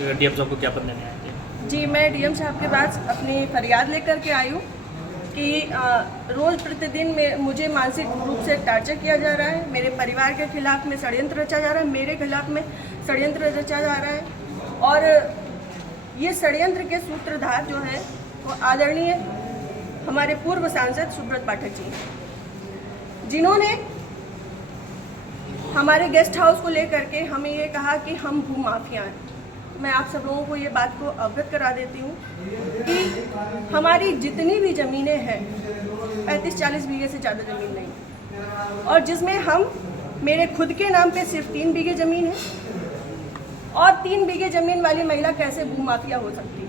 DM साहब को ज्ञापन देने आए थे? जी, मैं डीएम साहब के पास अपनी फरियाद लेकर के आई हूँ कि रोज़ प्रतिदिन में मुझे मानसिक रूप से टार्चर किया जा रहा है। मेरे परिवार के खिलाफ में षड्यंत्र रचा जा रहा है, मेरे खिलाफ में षड्यंत्र रचा जा रहा है। और ये षड्यंत्र के सूत्रधार जो है वो आदरणीय हमारे पूर्व सांसद सुब्रत पाठक जी, जिन्होंने हमारे गेस्ट हाउस को लेकर के हमें ये कहा कि हम भू माफिया हैं। मैं आप सब लोगों को ये बात को अवगत करा देती हूँ कि हमारी जितनी भी ज़मीनें हैं 35-40 बीघे से ज़्यादा ज़मीन नहीं है, और जिसमें हम मेरे खुद के नाम पे सिर्फ 3 बीघे ज़मीन है। और 3 बीघे ज़मीन वाली महिला कैसे भू माफिया हो सकती है?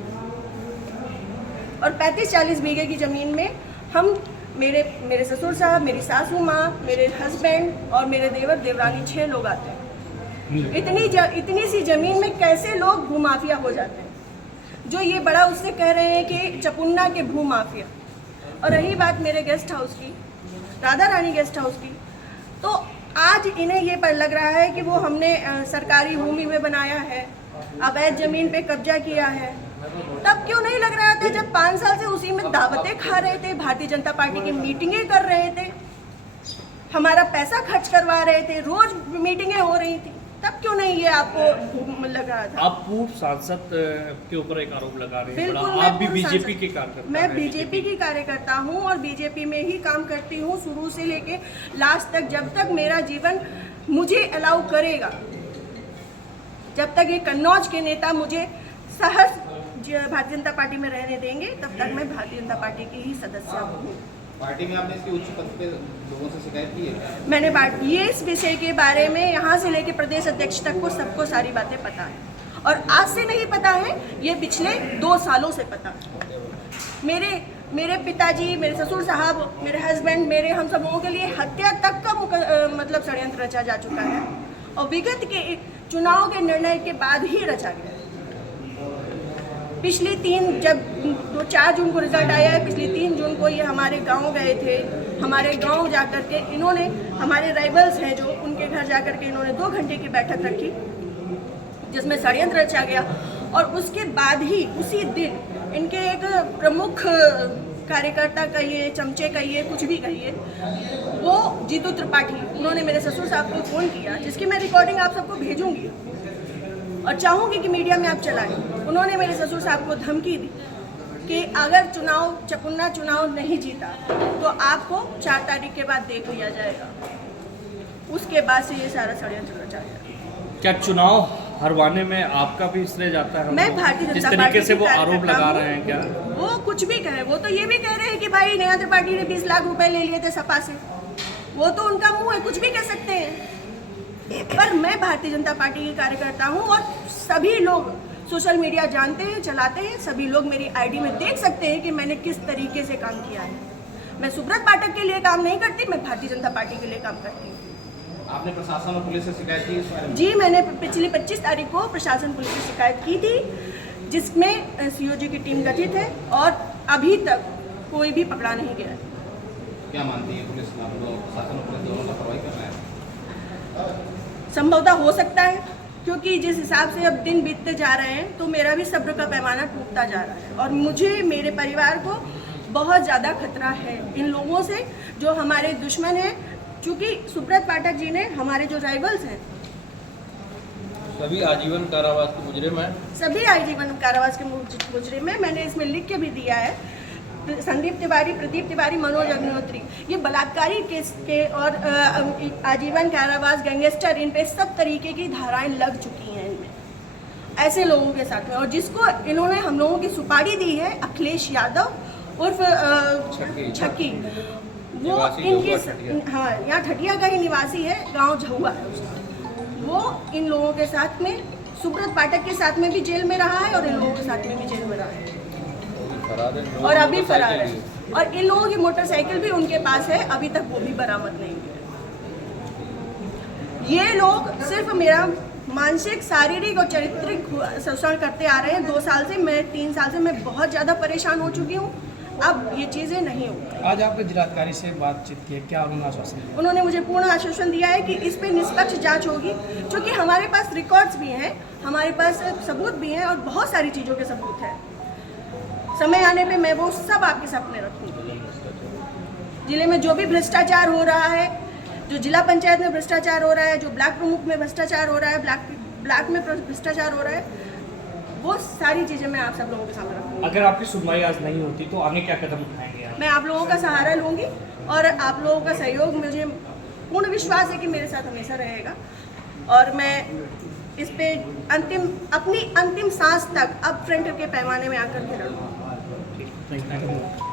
और 35-40 बीघे की ज़मीन में हम मेरे ससुर साहब, मेरी सासू माँ, मेरे हस्बैंड और मेरे देवर देवरानी 6 लोग आते हैं। इतनी सी ज़मीन में कैसे लोग भू माफिया हो जाते हैं? जो ये बड़ा उससे कह रहे हैं कि चपुन्ना के भू माफिया। और रही बात मेरे गेस्ट हाउस की, राधा रानी गेस्ट हाउस की, तो आज इन्हें ये पर लग रहा है कि वो हमने सरकारी भूमि में बनाया है, अवैध ज़मीन पे कब्जा किया है। तब क्यों नहीं लग रहा था जब 5 साल से उसी में दावतें खा रहे थे, भारतीय जनता पार्टी की मीटिंगें कर रहे थे, हमारा पैसा खर्च करवा रहे थे, रोज मीटिंगें हो रही थी, तब क्यों नहीं ये आपको लग रहा था? आप पूर्व सांसद के ऊपर एक आरोप लगा रहे हैं, बिल्कुल, आप भी बीजेपी के कार्यकर्ता? मैं बीजेपी की कार्यकर्ता हूँ और बीजेपी में ही काम करती हूँ शुरू से लेके लास्ट तक, जब तक मेरा जीवन मुझे अलाउ करेगा, जब तक ये कन्नौज के नेता मुझे सहज भारतीय जनता पार्टी में रहने देंगे, तब तक मैं भारतीय जनता पार्टी की ही सदस्य हूँ। पार्टी में आपने इसकी उच्च पद पे लोगों से शिकायत की है? मैंने ये इस विषय के बारे में यहाँ से लेके प्रदेश अध्यक्ष तक को सबको सारी बातें पता है, और आज से नहीं पता है, ये पिछले 2 सालों से पता है। मेरे पिताजी, मेरे ससुर साहब, मेरे हस्बैंड, मेरे हम सब लोगों के लिए हत्या तक का मतलब षड्यंत्र रचा जा चुका है, और विगत के चुनाव के निर्णय के बाद ही रचा गया। पिछली 4 जून को रिजल्ट आया है, पिछली 3 जून को ये हमारे गांव गए थे। हमारे गांव जाकर के इन्होंने, हमारे राइवल्स हैं जो, उनके घर जाकर के इन्होंने 2 घंटे की बैठक रखी जिसमें षड्यंत्र रचा गया। और उसके बाद ही उसी दिन इनके एक प्रमुख कार्यकर्ता कहिए, चमचे कहिए, कुछ भी कहिए, वो जीतू त्रिपाठी, उन्होंने मेरे ससुर साहब को फ़ोन किया, जिसकी मैं रिकॉर्डिंग आप सबको भेजूंगी और चाहूँगी कि मीडिया में आप चलाएं। उन्होंने मेरे ससुर साहब को धमकी दी कि अगर चपुन्ना चुनाव नहीं जीता तो आपको 4 तारीख के बाद देख लिया जाएगा। उसके बाद से ये सारा षड्यंत्र रचा गया। क्या चुनाव हरवाने में आपका भी श्रेय जाता है? मैं भारतीय जनता जिस पार्टी तरीके से वो की आरोप लगा रहे हैं, क्या वो कुछ भी कहे? वो तो ये भी कह रहे हैं कि भाई नेहा त्रिपाठी ने 20 लाख रुपए ले लिए थे सपा से। वो तो उनका मुंह है, कुछ भी कह सकते हैं। पर मैं भारतीय जनता पार्टी की कार्यकर्ता हूं, और सभी लोग सोशल मीडिया जानते हैं, चलाते हैं, सभी लोग मेरी आईडी में देख सकते हैं कि मैंने किस तरीके से काम किया है। मैं सुब्रत पाठक के लिए काम नहीं करती, मैं भारतीय जनता पार्टी के लिए काम करती हूँ। आपने प्रशासन और पुलिस से शिकायत की इस बारे में? जी, मैंने पिछली 25 तारीख को प्रशासन पुलिस से शिकायत की थी, जिसमें सीओजी की टीम गठित है, और अभी तक कोई भी पकड़ा नहीं गया। क्या मानती है पुलिस, प्रशासन और पुलिस दोनों लापरवाही कर रहे हैं? संभवतः हो सकता है, क्योंकि जिस हिसाब से अब दिन बीतते जा रहे हैं तो मेरा भी सब्र का पैमाना टूटता जा रहा है, और मुझे, मेरे परिवार को बहुत ज़्यादा खतरा है इन लोगों से जो हमारे दुश्मन हैं। चूँकि सुब्रत पाठक जी ने, हमारे जो राइवल्स हैं, सभी आजीवन कारावास के मुजरिम हैं। सभी आजीवन कारावास के मुजरिम हैं। मैंने इसमें लिख के भी दिया है, संदीप तिवारी, प्रदीप तिवारी, मनोज अग्निहोत्री, ये बलात्कारी केस के और आजीवन कारावास, गैंगस्टर, इन पे सब तरीके की धाराएं लग चुकी हैं इनमें, ऐसे लोगों के साथ में। और जिसको इन्होंने हम लोगों की सुपारी दी है, अखिलेश यादव उर्फ छक्की, वो इनके, हाँ, यहाँ ठटिया का ही निवासी है, गांव झहुआ है उसका। वो इन लोगों के साथ में, सुब्रत पाठक के साथ में भी जेल में रहा है और इन लोगों के साथ में भी जेल में रहा है, और अभी फरार है। और इन लोगों की मोटरसाइकिल भी उनके पास है, अभी तक वो भी बरामद नहीं हुई है। ये लोग सिर्फ मेरा मानसिक, शारीरिक और चारित्रिक शोषण करते आ रहे हैं 2 साल से। मैं 3 साल से मैं बहुत ज़्यादा परेशान हो चुकी हूँ। अब ये चीज़ें नहीं होंगी। आज आपने जिलाधिकारी से बातचीत की है, क्या उन्होंने आश्वासन दिया? उन्होंने मुझे पूर्ण आश्वासन दिया है कि इस पे निष्पक्ष जांच होगी, क्योंकि हमारे पास रिकॉर्ड्स भी हैं, हमारे पास सबूत भी हैं और बहुत सारी चीज़ों के सबूत हैं। समय आने पे मैं वो सब आपके सामने रखूँगी। जिले में जो भी भ्रष्टाचार हो रहा है, जो जिला पंचायत में भ्रष्टाचार हो रहा है, जो ब्लॉक प्रमुख में भ्रष्टाचार हो रहा है, ब्लॉक में भ्रष्टाचार हो रहा है, वो सारी चीज़ें मैं आप सब लोगों के सामने रखूँगी। अगर आपकी सुनवाई आज नहीं होती तो आगे क्या कदम उठाएंगे आप? मैं आप लोगों का सहारा लूँगी और आप लोगों का सहयोग, मुझे पूर्ण विश्वास है कि मेरे साथ हमेशा रहेगा और मैं इस पे अपनी अंतिम सांस तक अब फ्रंट के पैमाने में आकर के लड़ूँगी। Thank you.